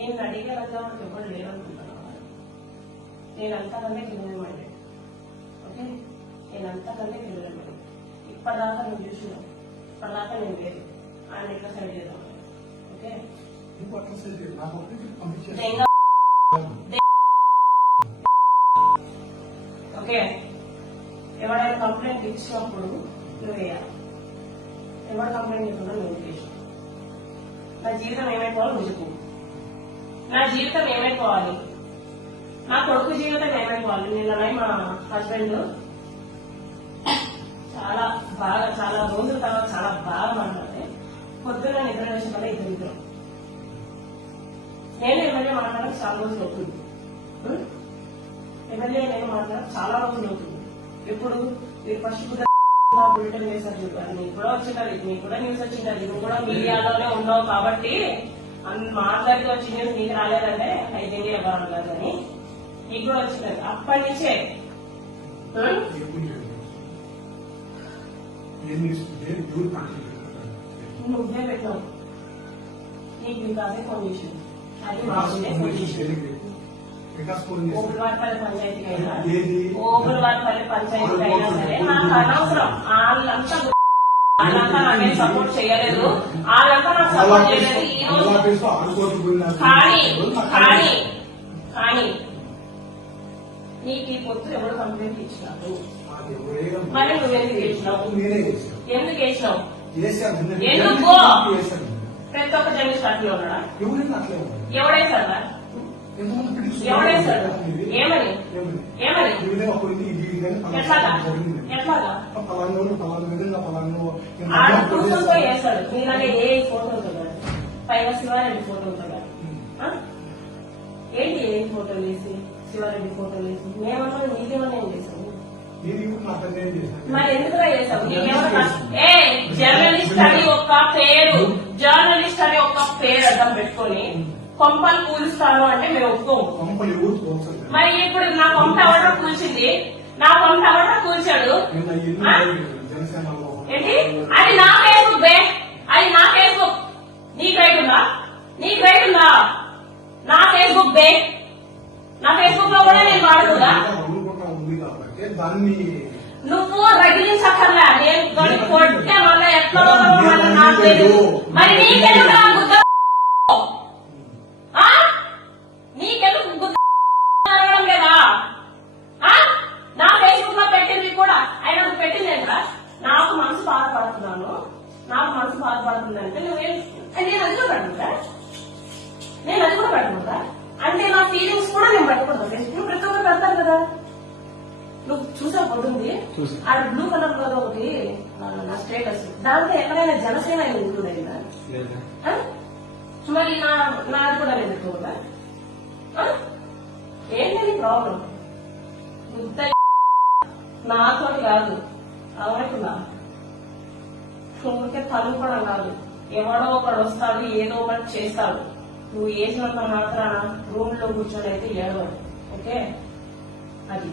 నేను రెడీగా వెళ్దామని ఎవరు లేరనుకుంటున్నాను. నేను అంతకంటే క్రిమినల్ మైండెడ్. ఓకే, నేను అంతకంటే క్రిమినల్ మైండెడ్. ఇప్పటిదాకా నేను చూసినాను, ఇప్పటిదాకా నేను లేదు. ఆయన ఎట్లా సైడ్ చేద్దాం. ఓకే, ఓకే, ఎవరైనా కంప్లైంట్ ఇచ్చినప్పుడు నువ్వు వేయాలి. ఎవరు కంప్లైంట్ ఇవ్వకుండా నువ్వు చేసావు. నా జీవితం ఏమైపోవాలి నువ్వు, నా జీవితం ఏమైపోవాలి, నా కొడుకు జీవితం ఏమైపోవాలి. నిన్న మా హస్బెండ్ చాలా రోజుల తర్వాత చాలా బాగా మాట్లాడితే పొద్దున్న నిద్ర వేసిన వల్ల ఇద్దరు నేను ఎమ్మెల్యే మాట్లాడడం చాలా రోజులు అవుతుంది. ఎమ్మెల్యే నేను మాట్లాడడం చాలా రోజులు అవుతుంది. ఇప్పుడు మీరు ఫస్ట్ బులెటిన్ వేశారు చూడాలి, నీకు కూడా వచ్చిండాలి, నీకు కూడా న్యూస్ వచ్చిండాలి, నువ్వు కూడా మీడియాలోనే ఉన్నావు కాబట్టి మా అందరికి వచ్చింది నీకు రాలేదంటే అయితే ఎవరు అన్నారు కానీ నీకు కూడా వచ్చింది. అప్పటి నుంచే నువ్వే పెట్టావు. నీకు వికాసే ఫోన్ చేసింది, అది మామూలే ఫోన్ చేసింది. ఓపులవారిపల్లి పంచాయతీకి అయినా ఓపులవారిపల్లి పంచాయతీకి అయినా సరే నాకు అనవసరం. వాళ్ళంతా నాకేం సపోర్ట్ చేయలేదు, వాళ్ళంతా నాకు సపోర్ట్ చేయలేదు. ఈ రోజు కానీ నీకు ఈ పొత్తు ఎవరు కంప్లైంట్ ఇచ్చినావు? మరి నువ్వు ఎందుకు వేసినావు? ఎందుకు వేసినావు? ఎందుకు? ప్రతి ఒక్క జర్నలిస్ట్ అట్లే ఉన్నాడా? ఎవడేసాడా? ఎవడేసాడు? ఏమని ఏమని ఎట్లాగా ఎట్లాగా కూర్చొనితో వేస్తాడు. మీలాగే ఏ ఫోటో ఉంటుంది, పైగా శివారెడ్డి ఫోటో ఉంటుంది. ఏంటి ఏ ఫోటోలు వేసి శివారెడ్డి ఫోటోలు వేసి మేమన్నా నీకేమన్నా ఏం చేసావు? మరి ఎందుకుగా చేసావు? నీకేమన్నా జర్నలిస్ట్ అని ఒక పేరు, జర్నలిస్ట్ అని ఒక పేరు అర్థం పెట్టుకొని కొంపలు కూలుస్తాను అంటే మేము ఒప్పుకోము. మరి ఇప్పుడు నా కొంప ఎవడో కూల్చింది, నా కొంప ఎవడో కూల్చాడు ఏంటి? అది నా ఫేస్బుక్ బే, అది నా ఫేస్బుక్. నీకు రైట్ ఉందా? నీకు రైట్ ఉందా? నా ఫేస్బుక్ బే, నా ఫేస్బుక్ లో కూడా నేను వాడుతుందా? నువ్వు రగిలించక్కర్లా, నేను కొట్టే మళ్ళీ ఎట్లా నాకు తెలియదు. మరి నీకెందుకు గుద్ద, నీకెందుకు గుద్ద అడగడం లేదా? నా ఫేస్బుక్ లో పెట్టింది కూడా ఆయన పెట్టింది ఏంట్రా? నాకు మనసు బాధపడుతున్నాను, నాకు మనసు బాధపడుతుందంటే నువ్వేం, నేను అది కూడా పెట్టుకుంటా, నేను అది కూడా పెట్టుకుంటా అంటే నా ఫీలింగ్స్ కూడా నేను పెట్టుకుంటాను. నువ్వు ప్రతి ఒక్కరు పెడతాను కదా. నువ్వు చూసా పోతుంది ఆ బ్లూ కలర్ లో ఒకటి నా స్టేటస్, దాంట్లో ఎక్కడైనా జనసేన ఇంక్లూడ్ అయిందా? మరి నాది కూడా నేను ఎక్కువగా ఏంటది ప్రాబ్లం? నాతో కాదు అవనుకున్నా, ఊరికే తలుపుకోవడం కాదు. ఎవడో ఒకడు వస్తాడు, ఏదో ఒకటి చేస్తాడు. నువ్వు వేసినంత మాత్రాన రూమ్ లో కూర్చొని అయితే ఏడవదు. ఓకే, అది